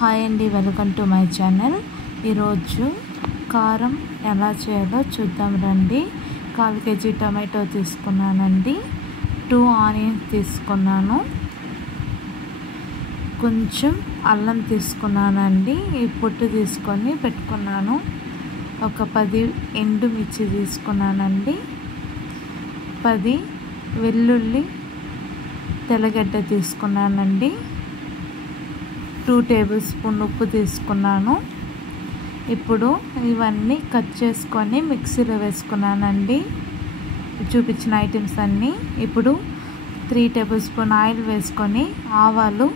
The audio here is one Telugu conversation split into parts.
హాయ్ అండి, వెల్కమ్ టు మై ఛానల్. ఈరోజు కారం ఎలా చేయాలో చూద్దాం రండి. 1/4 కేజీ టమాటో తీసుకున్నానండి, 2 ఆనియన్స్ తీసుకున్నాను, కొంచెం అల్లం తీసుకున్నానండి, ఈ పొట్టు తీసుకొని పెట్టుకున్నాను. ఒక 10 ఎండుమిర్చి తీసుకున్నానండి, 10 వెల్లుల్లి తెల్లగడ్డ తీసుకున్నానండి, 2 టేబుల్ స్పూన్ ఉప్పు తీసుకున్నాను. ఇప్పుడు ఇవన్నీ కట్ చేసుకొని మిక్సీలో వేసుకున్నానండి, చూపించిన ఐటమ్స్ అన్నీ. ఇప్పుడు 3 టేబుల్ స్పూన్ ఆయిల్ వేసుకొని ఆవాలు,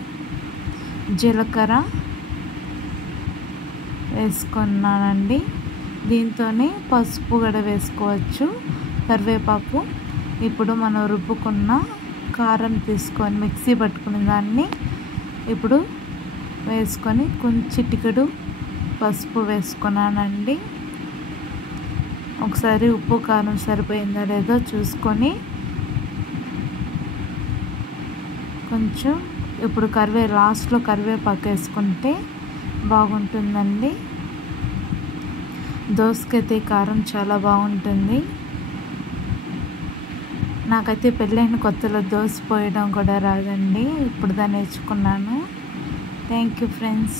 జీలకర్ర వేసుకున్నానండి. దీంతోనే పసుపు కూడా వేసుకోవచ్చు, కరివేపాకు. ఇప్పుడు మనం రుబ్బుకున్న కారం తీసుకొని మిక్సీ పట్టుకున్న దాన్ని ఇప్పుడు వేసుకొని కొంచెం చిటికెడు పసుపు వేసుకున్నానండి. ఒకసారి ఉప్పు కారం సరిపోయిందో లేదో చూసుకొని కొంచెం ఇప్పుడు లాస్ట్లో కరివేపాకు వేసుకుంటే బాగుంటుందండి. దోసకైతే కారం చాలా బాగుంటుంది. నాకైతే పెళ్ళైన కొత్తలో దోస పోయడం కూడా రాదండి, ఇప్పుడు దాన్ని నేర్చుకున్నాను. Thank you friends.